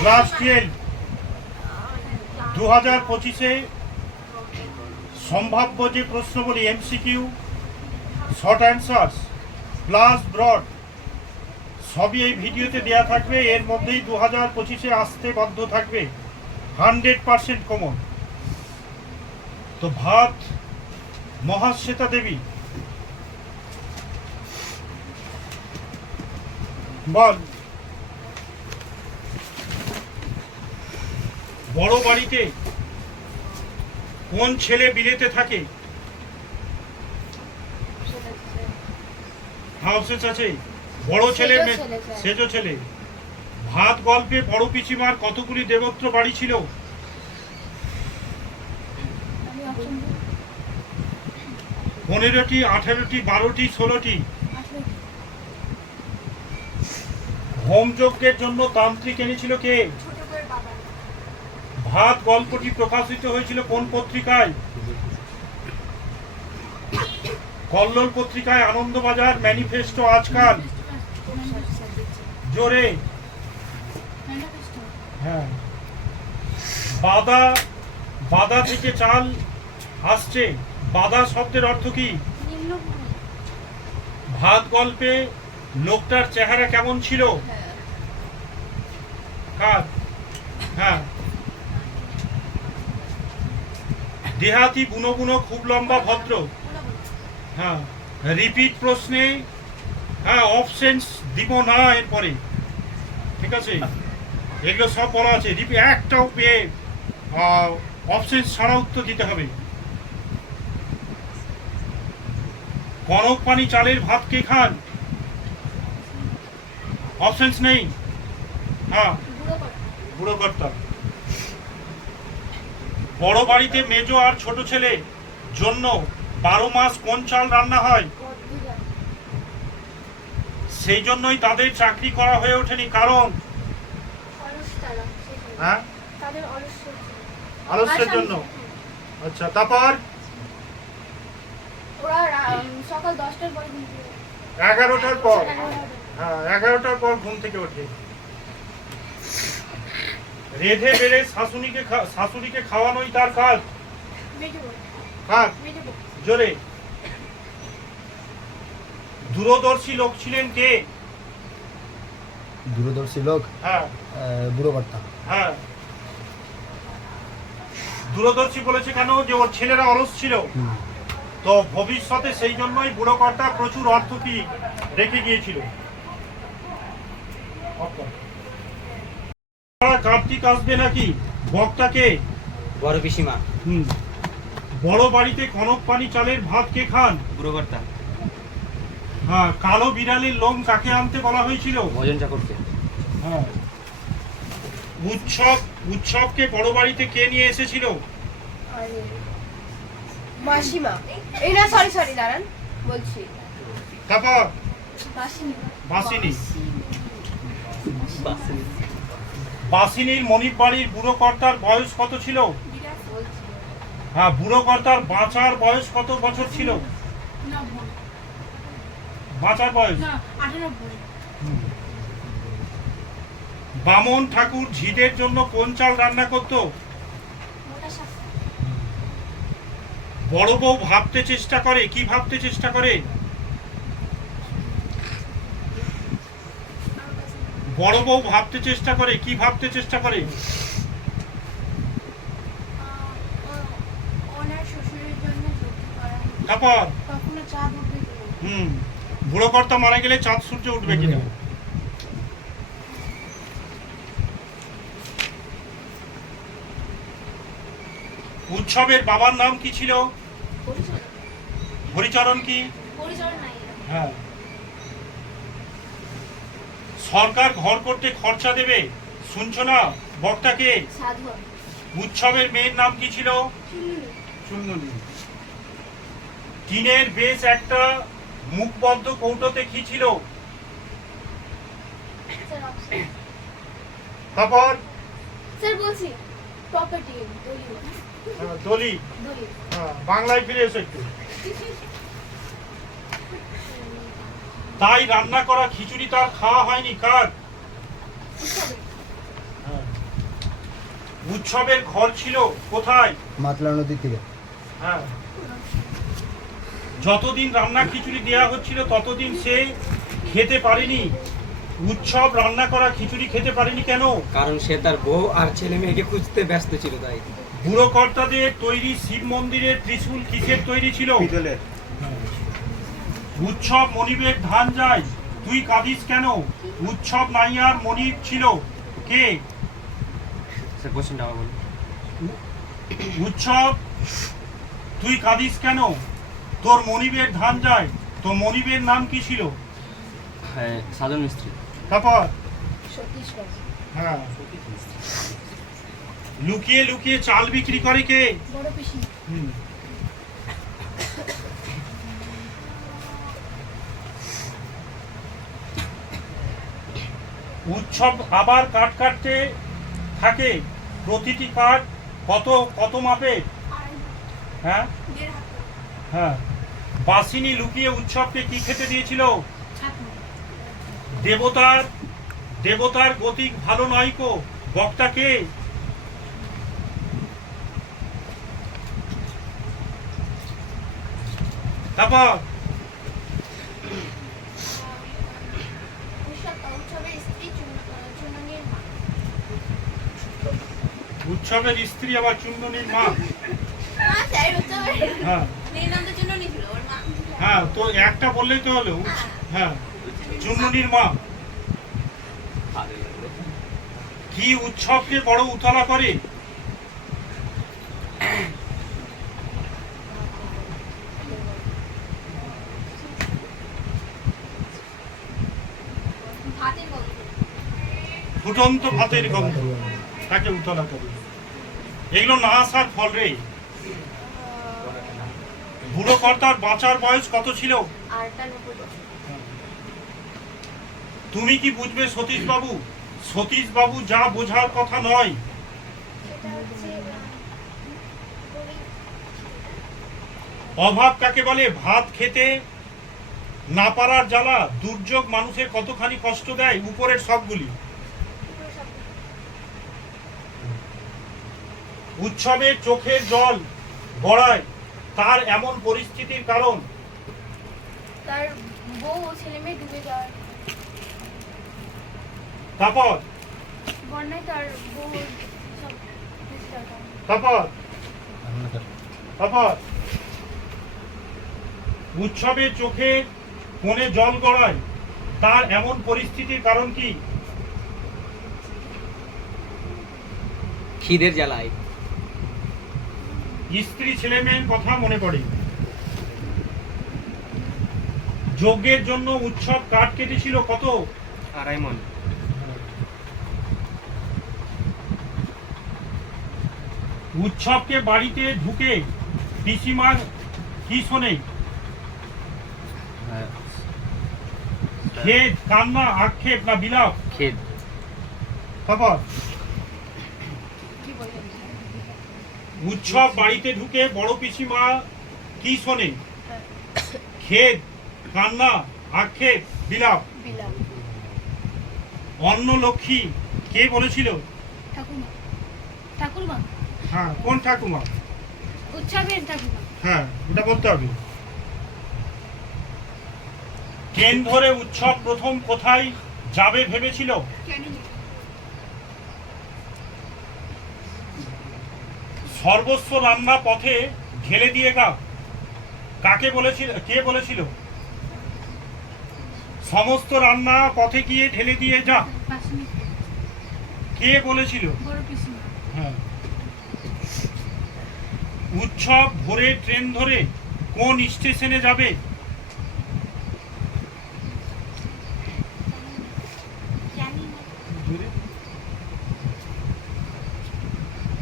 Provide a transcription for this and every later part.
Class 12 2025-এ সম্ভাব্য যে প্রশ্নগুলি MCQ, short answers plus broad সবই এই ভিডিওতে দেওয়া থাকবে। এর মধ্যেই 2025-এ আসতে বাধ্য থাকবে, 100% কমন। তো ভাত মহাশ্বেতা দেবী, বল, বড় বাড়িতে কোন ছেলে বিলেতে থাকে? হাউসেস আছে। বড় ছেলে, সেজো ছেলে। ভাত গল্পে বড় পিসিমার কতগুলি দেবত্র বাড়ি ছিল? 15টি, 18টি, 12টি, 16টি। হোমযজ্ঞের জন্য তান্ত্রিক এনেছিল কে? ভাত গল্পটি প্রকাশিত হয়েছিল কোন পত্রিকায়? কল্লোল পত্রিকায়। আনন্দবাজার, ম্যানিফেস্টো, আজকাল। জোরে। হ্যাঁ। বাদা, বাদা থেকে চাল আসছে। বাদা শব্দের অর্থ কি? ভাত গল্পে লোকটার চেহারা কেমন ছিল? কার? হ্যাঁ। দেহাতি, বুনো বুনো, খুব লম্বা, ভদ্র। হ্যাঁ। রিপিট প্রশ্নে হ্যাঁ অপশনস দিব না এরপরে, ঠিক আছে? এগুলো সব বলা আছে। একটাও পেয়ে অপশনস ছাড়া উত্তর দিতে হবে। কনক পানি চালের ভাত কে খান? অপশনস নেই। হ্যাঁ, বুড়ো কর্তা। বড় বাড়িতে মেজো আর ছোট ছেলে জন্য 12 মাস কোন চাল রান্না হয়? সেই জন্যই তাদের চাকরি করা হয়ে ওঠেনি, কারণ হ্যাঁ আলস্যের জন্য। আচ্ছা, তারপর সকাল 10টার পর 11টার পর। হ্যাঁ, 11টার পর ঘুম থেকে ওঠে। রেধে বেড়ে শাশুড়িকে খাওয়ানোই তার কাজ। জোরে। দূরদর্শী লোক ছিলেন কে? দূরদর্শী লোক? হ্যাঁ, বুড়ো কর্তা। হ্যাঁ। দূরদর্শী বলেছে কেন? যে ওর ছেলেরা অলস ছিল, তো ভবিষ্যতে সেই জন্যই বুড়ো কর্তা প্রচুর অর্থ কি রেখে গিয়েছিল। কার্তিক আসবে নাকি? বক্তাকে বড় পিসিমা। বড় বাড়িতে কনক পানি চালের ভাত কে খান? বুড়ো কর্তা। হ্যাঁ। কালো বিড়ালের লোম কাকে আনতে বলা হয়েছিল? ভোজন চাকরকে। হ্যাঁ। উৎসবকে বড় বাড়িতে কে নিয়ে এসেছিল? মাসিমা। এই না, সরি দাঁড়ান, বলছি। তারপর বাসিনী। বাসিনীর মনিব বাড়ির বুড়ো কর্তার বয়স কত ছিল? হ্যাঁ, বুড়ো কর্তার বাঁচার বয়স কত বছর ছিল? বাঁচার বয়স বামন ঠাকুর ঝিদের জন্য কোন চাল রান্না করত? বড় বউ ভাবতে চেষ্টা করে, কি ভাবতে চেষ্টা করে? বড় বউ ভাবতে চেষ্টা করে, কি ভাবতে চেষ্টা করে? তারপর বুড়ো কর্তা মারা গেলে চাঁদ সূর্য উঠবে কিনা? উৎসবের বাবার নাম কি ছিল? হরিচরণ। কি? হ্যাঁ। সরকার ঘর করতে খরচা দেবে, শুনছো না? বক্তাকে। উৎসবের মেয়ের নাম কি ছিল? চুন্ননী। টিনের বেশ একটা মুখবদ্ধ কৌটোতে কি ছিল? তারপর দলি। বাংলায় ফিরে এসো একটু। তাই রান্না করা খিচুড়ি তার খাওয়া হয়নি, কার? উৎসবের ঘর ছিল কোথায়? মাতলা নদীর তীরে। হ্যাঁ, যতদিন রান্না খিচুড়ি দেওয়া হচ্ছিল ততদিন সে খেতে পারেনি। উৎসব রান্না করা খিচুড়ি খেতে পারেনি কেন? কারণ সে তার বউ আর ছেলে মেয়েকে খুঁজতে ব্যস্ত ছিল তাই। বুড়ো কর্তাদের তৈরি শিব মন্দিরের ত্রিশূল কিসের তৈরি ছিল? পিতলের। উৎসব মনিবের ধান যায়, তুই কাঁদিস কেন? উৎসব নাইয়ার মনিব ছিল কে? স্যার কোশ্চেনটা আবার বলুন। উৎসব তুই কাঁদিস কেন? তোর মনিবের ধান যায়, তোর মনিবের নাম কি ছিল? হ্যাঁ, সাধন মিস্ত্রি। তারপর সতীশ বাবু। হ্যাঁ, লুকিয়ে লুকিয়ে চাল বিক্রি করে কে? বড় পিসিমা। হুম। উৎসব আবার কাঠ কাটতে থাকে, প্রতিটি কাঠ কত কত মাপের? হ্যাঁ হ্যাঁ, বাসিনী লুকিয়ে উৎসবকে কি খেতে দিয়েছিল? দেবতার দেবতার গতিক ভালো নয় কো, বক্তা কে? তারপর উৎসবের স্ত্রী আবার চুন্ননীর মা। হ্যাঁ হ্যাঁ, তো একটা বললেই তো হলো। হ্যাঁ, চুন্ননীর মা। কি উৎসবকে বড় উতলা করে? ফুটন্ত ভাতের গন্ধ তাকে উতলা করে। এগুলো না আসার ফল রে। বুড়ো কর্তার বাঁচার বয়স কত ছিল? তুমি কি বুঝবে সতীশ বাবু? সতীশ বাবু যা বোঝার কথা নয়। অভাব কাকে বলে? ভাত খেতে না পারার জ্বালা। দুর্যোগ মানুষের কতখানি কষ্ট দেয়? উপরের সবগুলি। উৎসবে চোখের জল গড়ায়, তার এমন পরিস্থিতির কারণ? তার বউ ও ছেলে মেয়ে ডুবে যাওয়ার। তারপর বন্যায় তার বউ সব ভেসে যাওয়ার কারণে। তারপর তারপর উৎসবে চোখে কোণে জল গড়ায়, তার এমন পরিস্থিতির কারণ কি? খিদের জ্বালায়। স্ত্রী ছেলে মেয়ের কথা মনে পড়ে। যজ্ঞের জন্য উৎসব কাঠ কেটেছিল কত? 2.5 মণ। উৎসবকে বাড়িতে ঢুকে পিসিমার কি শোনে? খেদ, কান্না, আক্ষেপ না বিলাপ? খেদ। তারপর কি বললেন? উৎসব বাড়িতে ঢুকে বড় পিসিমা কি শোনে? খেদ, কান্না, আক্ষেপ, বিলাপ। বিলাপ। অন্ন লক্ষ্মী কে বলেছিল? ঠাকুমা। ঠাকুরমা। হ্যাঁ, কোন ঠাকুমা? উৎসবের ঠাকুমা। হ্যাঁ, এটা বলতে হবে। ট্রেন ধরে উৎসব প্রথম কোথায় যাবে ভেবেছিল? সর্বস্ব রান্না পথে ঢেলে দিয়ে গা, কাকে বলেছিল? কে বলেছিল? সমস্ত রান্না পথে গিয়ে ঢেলে দিয়ে যা, কে বলেছিল? হ্যাঁ। উৎসব ভোরে ট্রেন ধরে কোন স্টেশনে যাবে?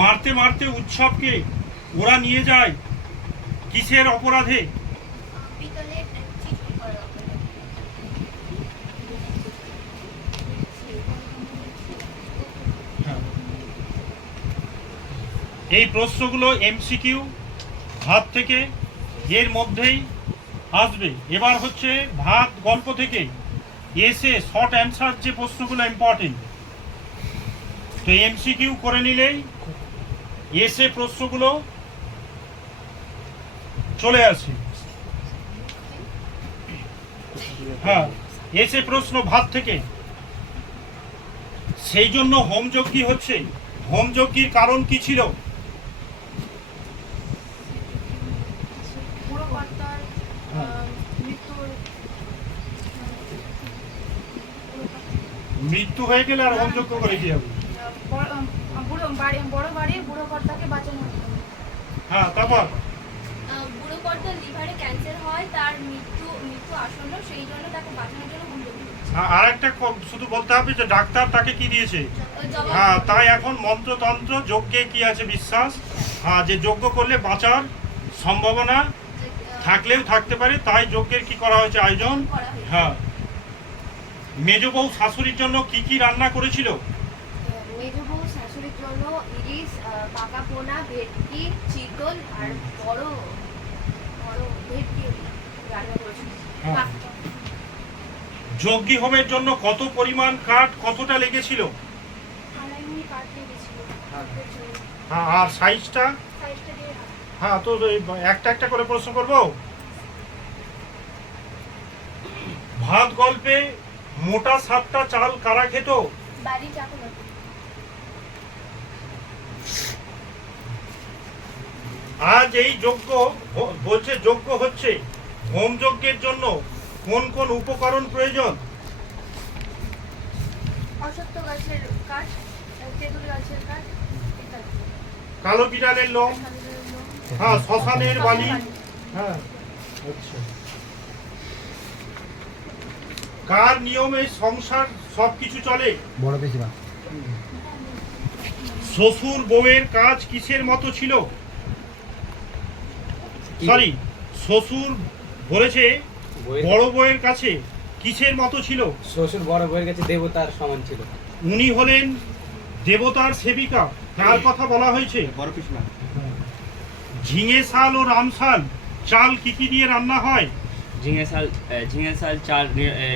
মারতে মারতে উৎসবকে ওরা নিয়ে যায় কিসের অপরাধে? এই প্রশ্নগুলো এমসিকিউ ভাত থেকে এর মধ্যেই আসবে। এবার হচ্ছে ভাত গল্প থেকে এসে শর্ট অ্যান্সার যে প্রশ্নগুলো ইম্পর্টেন্ট। তো এমসিকিউ করে নিলেই এসে প্রশ্নগুলো চলে আসে। হ্যাঁ, এসে প্রশ্ন ভাত থেকে। সেই জন্য হোমযজ্ঞী হচ্ছে। হোমযজ্ঞীর কারণ কি ছিল? বুড়ো কর্তার মৃত্যুর মৃত্যু হয়ে গেলে আর হোমযজ্ঞ করে কি হবে? বড় বাড়ি বুড়ো কর্তাকে বাঁচানো হতো। হ্যাঁ, তারপর বুড়ো কর্তার লিভারে ক্যান্সার হয়, তার মৃত্যু আসন্ন, সেই জন্য তাকে বাঁচানোর জন্য হোমযজ্ঞ হচ্ছে। আর একটা শুধু বলতে হবে যে ডাক্তার তাকে কি দিয়েছে। জবাব হ্যাঁ, তাই এখন মন্ত্রতন্ত্র যজ্ঞে কি আছে বিশ্বাস। হ্যাঁ, যে যজ্ঞ করলে বাঁচার সম্ভাবনা থাকলেও থাকতে পারে, তাই যজ্ঞের কি করা হয়েছে আয়োজন। করা হয়েছে। হ্যাঁ, মেজ বউ শাশুড়ির জন্য কি কি রান্না করেছিল? মেজবউ শাশুড়ির জন্য ইলিশ, পাকা পোনা, ভেটকি, চিতল আর বড় বড় ভেটকি রান্না করেছিল। হ্যাঁ। যজ্ঞী হোমের জন্য কত পরিমাণ কাঠ কতটা লেগেছিল? আড়াইনি কাঠ লেগেছিল। হ্যাঁ, আর সাইজটা? সাইজটা দিয়ে হ্যাঁ, তো এই একটা একটা করে প্রশ্ন করব। ভাত গল্পে মোটা সাপটা চাল কারা খেত? বাড়ি চাকর হতো। আজ এই যজ্ঞ বলছে যজ্ঞ হচ্ছে, হোম যজ্ঞের জন্য কোন কোন উপকরণ প্রয়োজন? অশ্বত্থ গাছের কাঠ, তেঁতুল গাছের কাঠ ইত্যাদি। কালো বিড়ালের লোম, হ্যাঁ, শ্মশানের বালি। হ্যাঁ, আচ্ছা। কার নিয়মে সংসার সবকিছু চলে? বড় বেশিবা শ্বশুর বউয়ের কাজ কিসের মতো ছিল? সরি, শ্বশুর বলেছে বড় বউয়ের কাছে কিসের মতো ছিল? শ্বশুর বড় বউয়ের কাছে দেবতার সমান ছিল। উনি হলেন দেবতার সেবিকা। কার কথা বলা হয়েছে? বড় পিসমা। ঝিঙে শাল ও রামশাল চাল কি কি দিয়ে রান্না হয়? ঝিঙে শাল চাল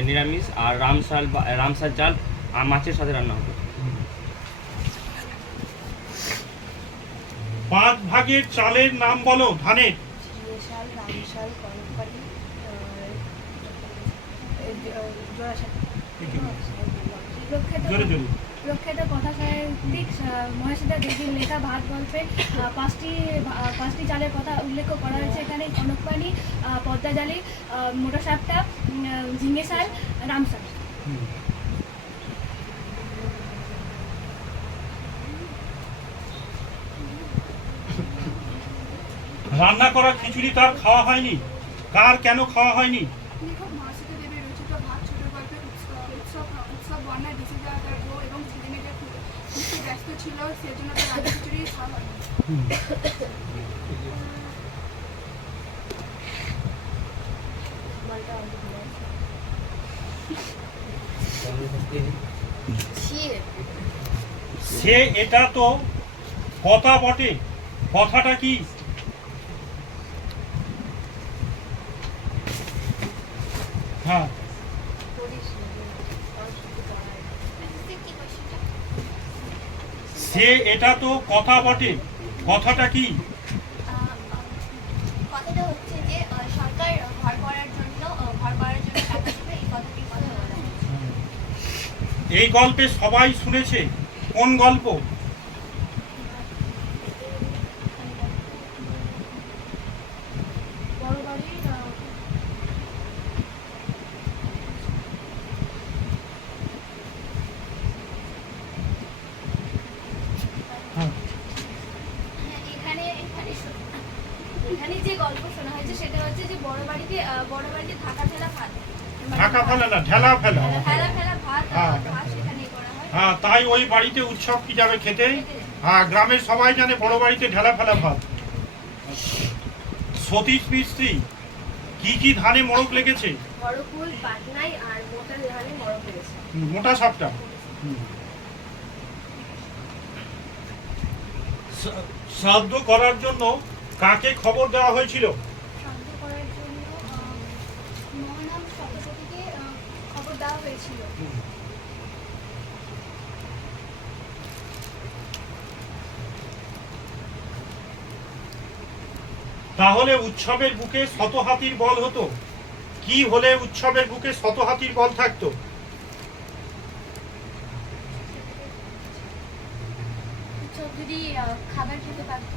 নিরামিষ, আর রামশাল চাল আর মাছের সাথে রান্না হবে। 5 ভাগের চালের নাম বলো ধানের। শাল, রামশাল, কনকপালি, জোরে জোরে। প্রখ্যাত কথা সাহিত্যিক মহেশদা দেবীর লেখা ভাত গল্পে পাঁচটি চালের কথা উল্লেখ করা হয়েছে এখানে: কনকপানি, পদ্মাজালি, মোটা সাপটা, ঝিঙে শাল, রামশাল। রান্না করা খিচুড়ি তার খাওয়া হয়নি। কার কেন খাওয়া হয়নি? লেখক মহাশ্বেতা দেবীর রচিত ভাত ছোট গল্পের উৎসব বন্যায় ভেসে যাওয়া তার বউ এবং ছেলেমেয়েদের খুঁজতে ব্যস্ত ছিল, সেজন্য তার রান্না খিচুড়ি খাওয়া হয়নি। সে এটা তো কথা বটে, কথাটা কি? হ্যাঁ, সে এটা তো কথা বটে, কথাটা কি? কথাটা হচ্ছে যে সরকার ঘর করার জন্য টাকা দেবে, এই কথাটির কথা বলা হয়েছে। এই গল্পে সবাই শুনেছে কোন গল্প? বড় বাড়ির হ্যাঁ, এখানে যে গল্প শোনা হয়েছে সেটা হচ্ছে যে বড় বাড়িতে থাকা ফেলা ভাত, ঢাকা ফেলা না, ঢেলা ফেলা। ফেলা ভাত হ্যাঁ। ভাত সেখানে করা হয়। হ্যাঁ, তাই ওই বাড়িতে উৎসব কি যাবে খেতে। হ্যাঁ, গ্রামের সবাই জানে বড় বাড়িতে ঢেলা ফেলা ভাত। সতীশ মিস্ত্রি কি কি ধানে মোড়ক লেগেছে? বড়কুল, পাটনাই আর মোটা ধানে মরক লেগেছে। মোটা সাপটা। শ্রাদ্ধ করার জন্য কাকে খবর দেওয়া হয়েছিল? শ্রাদ্ধ করার জন্য মহানাম সরস্বতীকে খবর দেওয়া হয়েছিল। তাহলে উৎসবের বুকে শত হাতির বল হতো। কি হলে উৎসবের বুকে শত হাতির বল থাকতো? উৎসব যদি খাবার খেতে পারতো।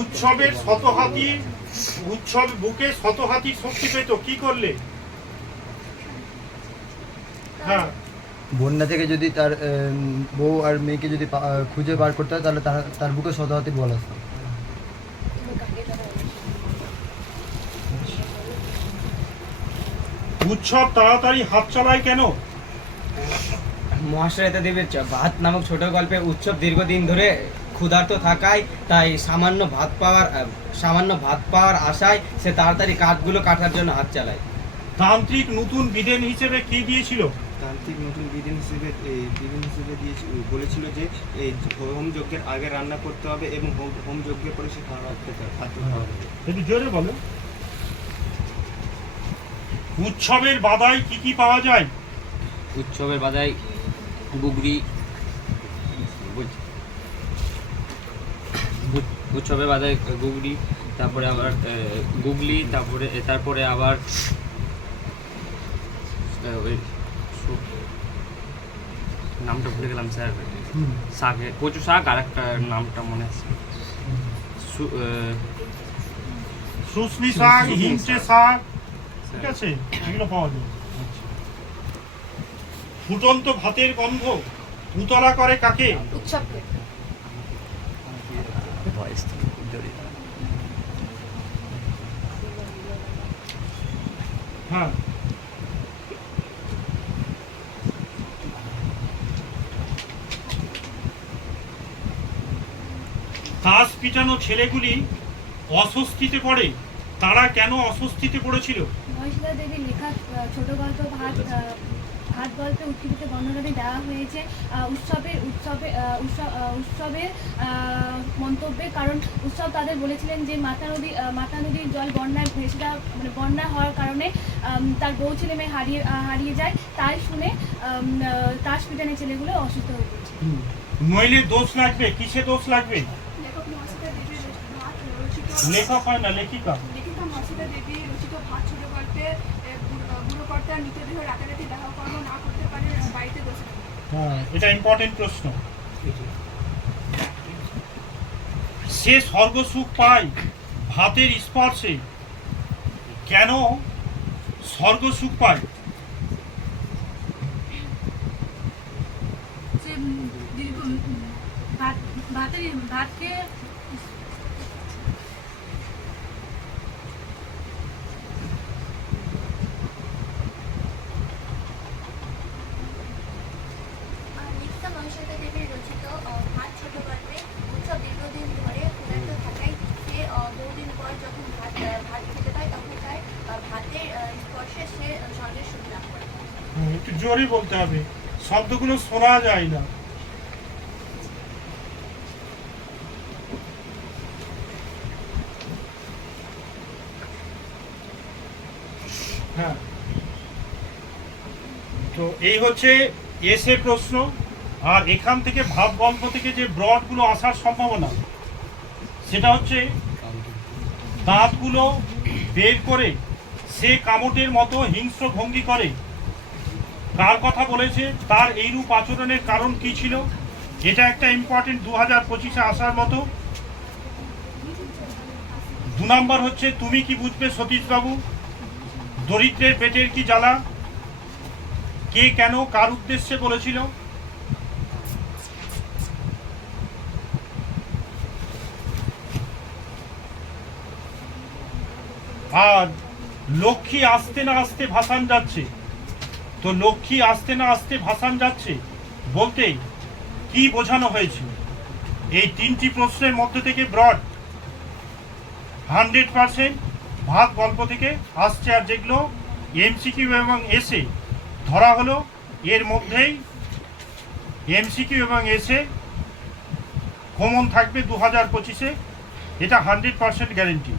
উৎসবের শত হাতি, উৎসব বুকে শত হাতির শক্তি পেত কি করলে? হ্যাঁ, বন্যা থেকে যদি তার বউ আর মেয়েকে যদি খুঁজে বার করতে হয় তাহলে তার বুকে শতাহাতি বল আসতো। উৎসব তাড়াতাড়ি হাত চালায় কেন? মহাশ্বেতা দেবীর ভাত নামক ছোট গল্পে উৎসব দীর্ঘদিন ধরে ক্ষুধার্ত থাকায় তাই সামান্য ভাত পাওয়ার আশায় সে তাড়াতাড়ি কাঠগুলো কাটার জন্য হাত চালায়। তান্ত্রিক নতুন বিধান হিসেবে কি দিয়েছিল? তান্ত্রিক নতুন বিধান হিসেবে বলেছিল যে এই হোম যজ্ঞের আগে রান্না করতে হবে এবং হোম যজ্ঞের পরে সে খাদ্য খাওয়া হবে। একটু জোরে বলো। উৎসবের বাধায় কি কি পাওয়া যায়? উৎসবের বাজায় গুগরি, উৎসবের বাজায় গুগরি, তারপরে আবার গুগলি, তারপরে আবার ওই নামটা ভুলে গেলাম স্যার, শাকে কচু শাক, আর একটা নামটা মনে আছে, শুষ্নি শাক, হিংচে শাক, ঠিক আছে, এগুলো পাওয়া যায়। ফুটন্ত ভাতের গন্ধ উতলা করে কাকে? উৎসবকে। হ্যাঁ, তাস পিটানো ছেলেগুলি অস্বস্তিতে পড়ে, তারা কেন অস্বস্তিতে পড়েছিল? মহিষিতা দেবীর লেখা ছোট গল্প ভাত গল্পে উৎকৃষ্ট বর্ণনাটি দেওয়া হয়েছে উৎসবের মন্তব্যে। কারণ উৎসব তাদের বলেছিলেন যে মাতা নদীর জল বন্যায় ভেসে যাওয়া, মানে বন্যা হওয়ার কারণে তার বউ ছেলে মেয়ে হারিয়ে যায়, তাই শুনে তাস পিটানে ছেলেগুলো অসুস্থ হয়ে পড়ছে। নইলে দোষ লাগবে, কিসে দোষ লাগবে? লেখক মহাশ্বেতা দেবীর ভাত রচিত লেখক হয় না, লেখিকা। লেখিকা মহাশ্বেতা দেবী রচিত ভাত ছোট গল্পে বুড়োকর্তার মৃতদেহ রাতারাতি দাহ কর্ম না করতে পারে বাড়িতে বসে থাকে। হ্যাঁ, এটা ইম্পর্টেন্ট প্রশ্ন। সে স্বর্গসুখ পায় ভাতের স্পর্শে, কেন স্বর্গসুখ পায়? সে দীর্ঘ ভাতকে লেখিকা মহিষিতা দেবীর রচিত ভাত ছোট গল্পে উৎসব দীর্ঘদিন ধরে ক্ষুধার্ত থাকায় সে বহুদিন পর যখন ভাত খেতে পায় তখন তার ভাতের স্পর্শে সে স্বর্গের সুখ লাভ করে। একটু জোরে বলতে হবে, শব্দগুলো শোনা যায় না। হ্যাঁ, তো এই হচ্ছে এসে প্রশ্ন। আর এখান থেকে ভাব গল্প থেকে যে ব্রডগুলো আসার সম্ভাবনা, সেটা হচ্ছে দাঁতগুলো বের করে সে কামটের মতো হিংস্র ভঙ্গি করে। কার কথা বলেছে, তার এইরূপ আচরণের কারণ কি ছিল? এটা একটা ইম্পর্টেন্ট 2025-এ আসার মতো। 2 নম্বর হচ্ছে তুমি কি বুঝবে সতীশবাবু, দরিদ্রের পেটের কি জ্বালা, কে কেন কার উদ্দেশ্যে বলেছিল? আর লক্ষ্মী আসতে না আসতে ভাসান যাচ্ছে, তো লক্ষ্মী আসতে না আসতে ভাসান যাচ্ছে বলতে কি বোঝানো হয়েছিল? এই 3টি প্রশ্নের মধ্যে থেকে ব্রড 100% ভাত গল্প থেকে আসছে। আর যেগুলো এমসিকিউ এবং এসে ধরা হলো, এর মধ্যেই এমসিকিউ এবং এসে কমন থাকবে 2025-এ, এটা 100% গ্যারেন্টি।